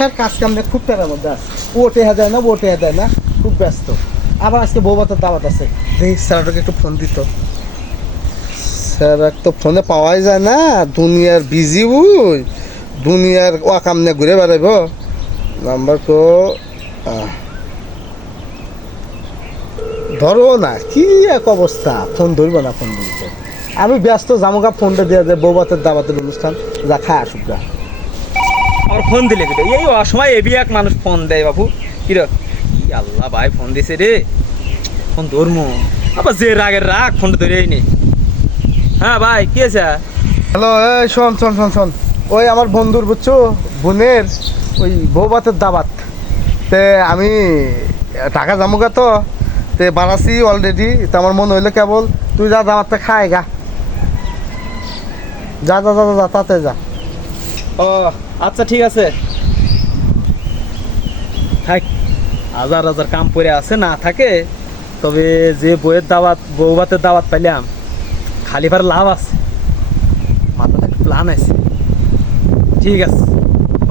সংসার কাজ কাম খুব প্যারার মধ্যে আছে? ও টেহা দেয় না ও টেহা দেয় না, খুব ব্যস্ত। আবার আজকে বউ বাতার দাওয়াত আছে। দেখি স্যারটাকে একটু ফোন দিত। স্যার তো ফোনে পাওয়াই যায় না, দুনিয়ার বিজি উই দুনিয়ার ও নিয়ে ঘুরে বেড়াইব। নাম্বার তো ধরো না, কি এক অবস্থা? ফোন ধরবো না, ফোন ধরবে। আমি ব্যস্ত, জামুকা ফোনটা দিয়ে দেয় বউ বাতের দাওয়াতের অনুষ্ঠান। যা, খায় আসুক আমার ফোন দিলে দিলে এই অসময় এবি এক মানুষ ফোন দেয় বাবু কিরক কি আল্লাহ ভাই ফোন দিছে রে। ফোন ধরমু। আবার যে রাগের রাগ ফোনটা ধরেই নি হ্যাঁ ভাই কি আছে হ্যালো এই শোন শোন শোন শোন। ওই আমার বন্ধুর বুঝছ? বোনের ওই বৌবাতের দাবাত। তে আমি টাকা জামুগা তো। তে বানাসি অলরেডি তো আমার মনে হইল কেবল তুই যা দাবাতটা খায় গা। যা যা যা, যা তাতে যা। ও আচ্ছা ঠিক আছে। থাক হাজার হাজার কাম পরে আছে না থাকে তবে যে বইয়ের দাওয়াত বৌবাতের দাওয়াত পাইলাম খালি ভার লাভ আছে। মাথাতে একটা প্ল্যান আছে। ঠিক আছে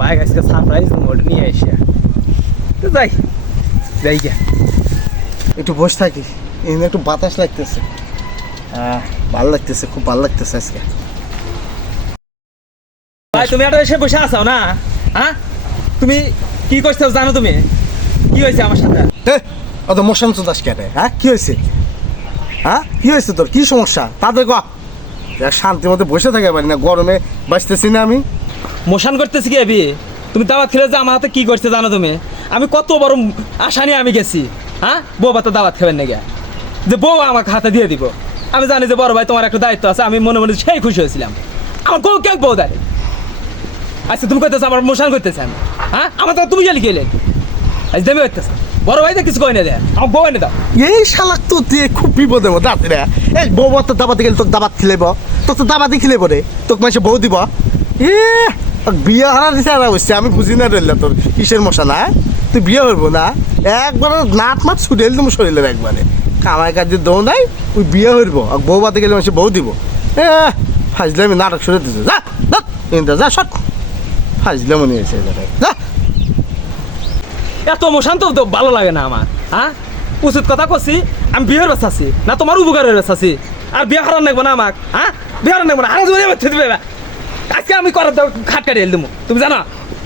বাইক আজকে সারপ্রাইজ মোড নিয়ে এসে তো যাই যাই গে একটু বসে থাকি এখানে একটু বাতাস লাগতেছে। হ্যাঁ। ভালো লাগতেছে খুব ভালো লাগতেছে আজকে। ভাই তুমি একটা এসে বসে আছো না? হ্যাঁ? তুমি কি করছ জানো তুমি? কি হয়েছে আমার সাথে? অত মোশন চোদাস কেটে হ্যাঁ কি হয়েছে? হ্যাঁ কি হয়েছে তোর? কি সমস্যা? তাদের ক শান্তির মধ্যে বসে থাকে পারি না গরমে বাঁচতেছি না আমি। মোশন করতেছি কি এবি তুমি দাওয়াত খেলে যে আমার হাতে কি করছে জানো তুমি? আমি কত বড় আশা নিয়ে আমি গেছি। হ্যাঁ? বউ বাতা দাওয়াত খাবেন নাকি? যে বউ আমাকে হাতে দিয়ে দিব। আমি জানি যে বড় ভাই তোমার একটা দায়িত্ব আছে আমি মনে মনে সেই খুশি হয়েছিলাম। আমার কেউ কেউ বউ দেয় আচ্ছা তুমি করতেছো আমার মোশন করতেছে আমি। হ্যাঁ? আমার তো তুমি গেলে গেলে আজ দেবে হইতেছে। বড় ভাই কিছু কই না দেয়। আমার বউ এনে দাও। এই শালাক তো দিয়ে খুব বিপদের মধ্যে আছে রে। এই বউ তো দাবাতে গেলে তোকে দাবাত খিলেব তোকে তো দাবাতে খিলেব রে তোকে মানুষে বউ দিব। এ বিয়ে হারা দিছে আর হচ্ছে আমি বুঝি না রইলাম তোর কিসের মশা না তুই বিয়ে করব না? একবার নাট মাত ছুটে এলি তুমি শরীরের একবারে। কামাই কাজ দৌ নাই, তুই বিয়ে হইব আর বউ বাতে গেলে মানুষে বউ দিব। এ ফাজলে আমি নাটক সরে দিতে যা এনটা যা সট ফাজলে মনে হয়েছে এত মোশান তো ভালো লাগে না আমার হ্যাঁ? উচিত কথা করছি আমি বিয়ের বাঁচাছি না তোমার উপকারের বাঁচাছি আর বিয়ে হারান নেব না আমাক হ্যাঁ? বিয়ে হারান নেব না হারা জোরে দিবে। আজকে আমি করার খাট কাটিয়ে দেবো তুমি জানো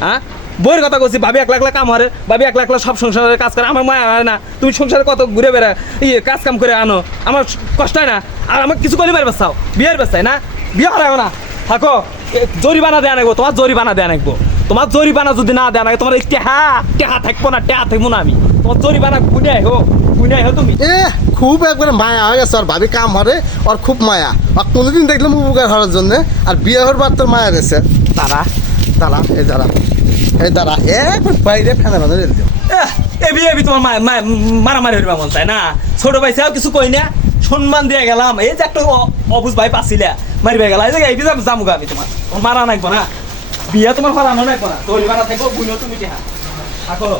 হ্যাঁ? বইয়ের কথা করছি ভাবি এক লাখ কাম হারে ভাবি এক লাখ সব সংসারের কাজ করে, আমার মায়া হয় না। তুমি সংসারে কত ঘুরে বেড়া ইয়ে কাজ কাম করে আনো, আমার কষ্ট হয় না। আর আমার কিছু করি মারি বাঁচাও বিয়ের বাঁচাই না। বিয়ে হারাও না। থাকো এ, জরিমানা দেয়া নাকবো তোমার জরিমানা দেয়া নাকবো তোমার জরিমানা যদি না দেয়া নাগে তোমার টেহা টেহা থাকব না টেহা থাকব না আমি। তোমার জরিমানা গুনিয়াই হো গুনিয়াই হো তুমি। এ খুব একবারে মায়া হয়ে গেছে আর ভাবি কাম হরে আর খুব মায়া। আর কোনোদিন দেখলাম উপকার হওয়ার জন্য আর বিয়ে হওয়ার বার তোর মায়া গেছে তারা তারা এই দাঁড়া এই দাঁড়া একবার বাইরে ফেনা ফেনা রেল দিও এহ, এবি এবি তোমার মারামারি হইবা মন চায় না। ছোট ভাই কিছু কই না সম্মান দিয়ে গেলাম। এই যে একটা অবুজ ভাই পাছিলা মারিবে গেলা। এই এই যাম, যামুগা আমি তোমার মারা নাকবো না। বিয়া তোমার হরানো নাকবো না। তোর মারা থাকব বুঝো তুমি টেহা থাকো